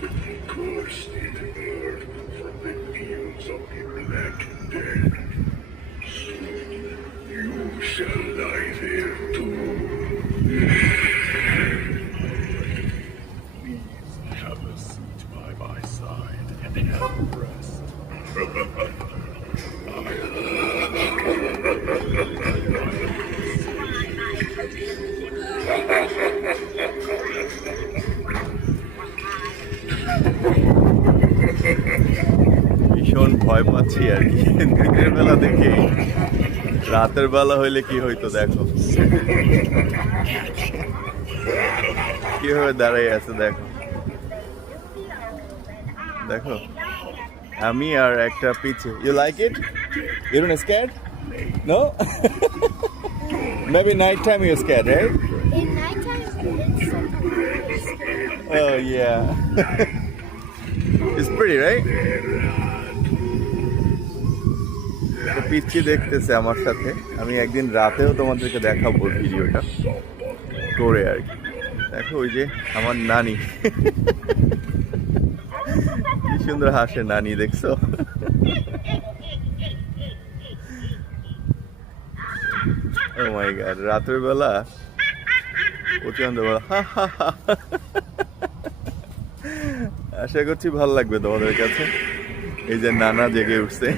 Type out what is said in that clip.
Cursed earth from the fields of the black dead. Soon you shall lie there too. Please have a seat by my side and have a rest. ভীষণ ভয় পাচ্ছি আর কি দিনের বেলা দেখে, রাতের বেলা হইলে কি হইতো দেখো কিভাবে দাঁড়াই আছে দেখো দেখো আমি আর একটা পিছে। You like it? You don't scared? No? Maybe night time you're scared, right? In nighttime, it's sometimes Oh yeah. It's pretty, right? পিচ্ছি দেখতেছে আমার সাথে, আমি একদিন রাতেও তোমাদেরকে দেখাবো ভিডিওটা করে আর কি। দেখো ওই যে আমার নানি, কি সুন্দর হাসে নানি, দেখছো? ও মাই গড, রাতের বেলা প্রচন্ড বেলা আশা করছি ভালো লাগবে তোমাদের কাছে। এই যে নানা জেগে উঠছে।